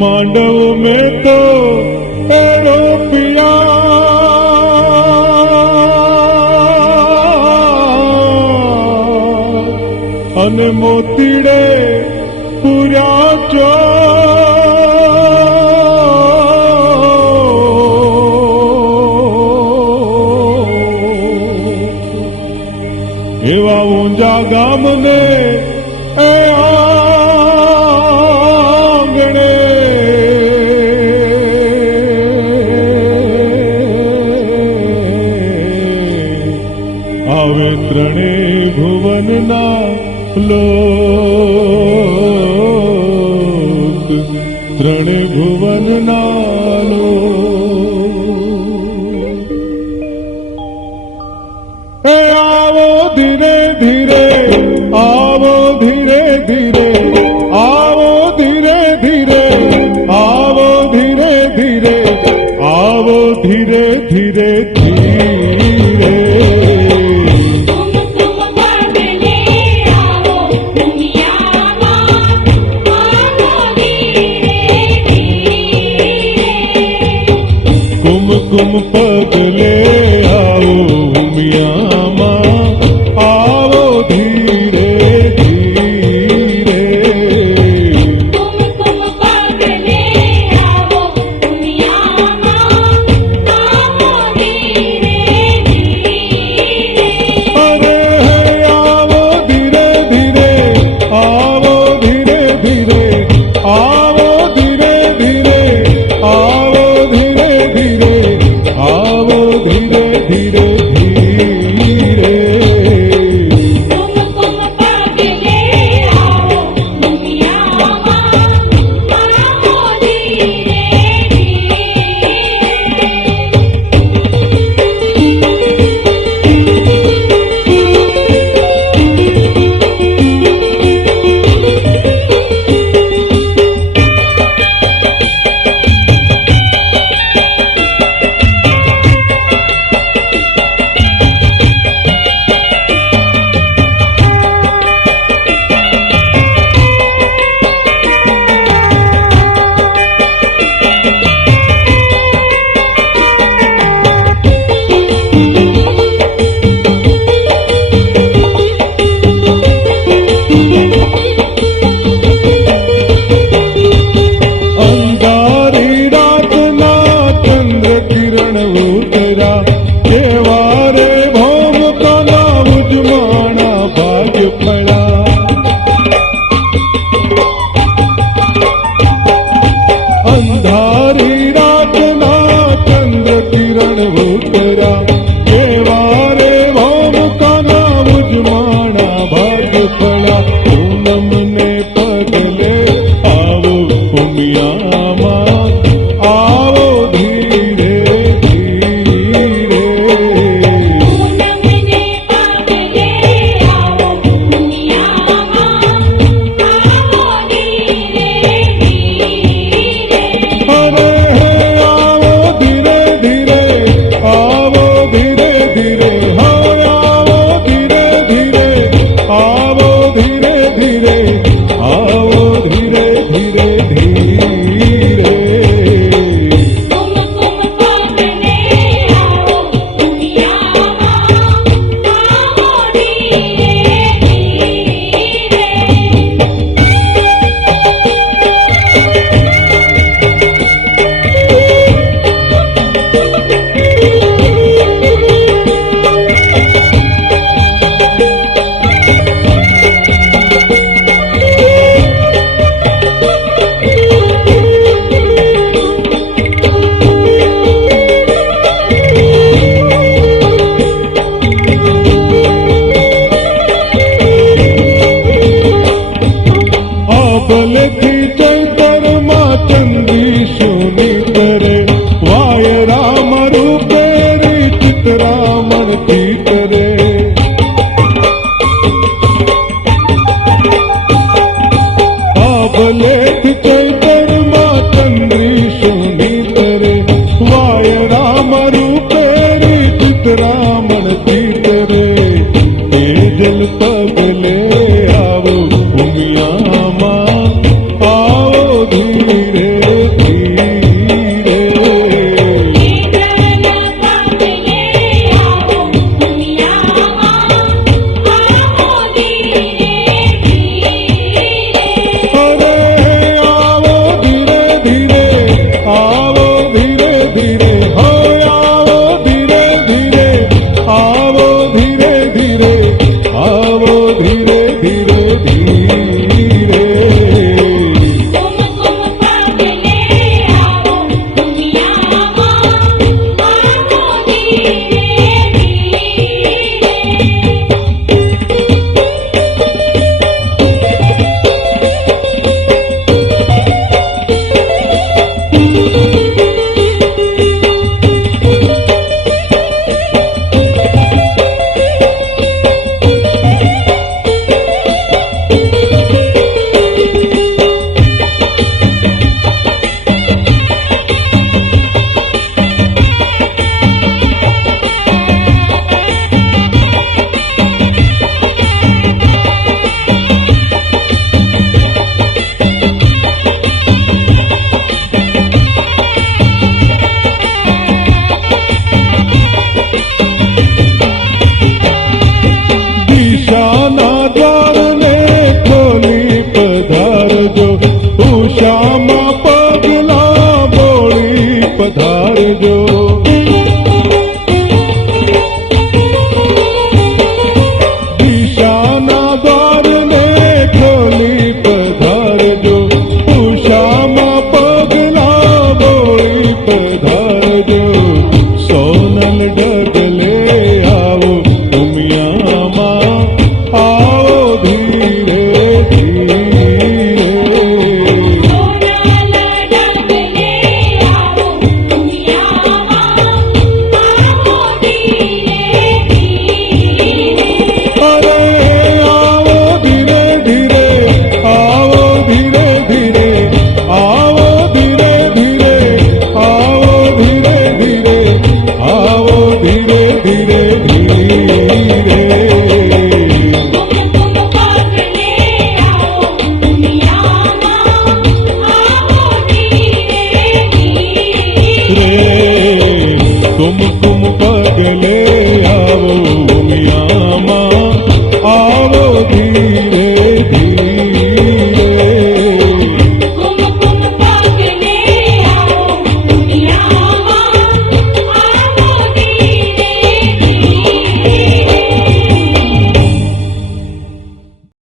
मांडव में तो एरो पिया अन मोतीड़े पूरा चो एवा ऊंजा गाम ने ए आंगणे आवे त्रणे भुवन ना लोक त्रण भुवन ना लोक आओ धीरे धीरे आओ धीरे धीरे आओ धीरे धीरे आओ धीरे धीरे आओ धीरे धीरे धीरे कुम पगले आओ मियाँ माँ आओ धीरे धीरे कुम पगले आओ मियाँ माँ आओ धीरे धीरे अरे है आओ धीरे धीरे आओ धीरे धीरे आओ धीरे धीरे आओ धीरे धीरे आओ धीरे धीरे धीरे कुम पगले आओ मियाँ माँ आओ धीरे अंधारी रात ना चंद्र किरण उतरा केवारे भौम का नाम उजमाना भाग्य पड़ा अंधारी रात ना चंद्र किरण उतरा केवारे भौम का नाम उजमाना भाग्य पड़ा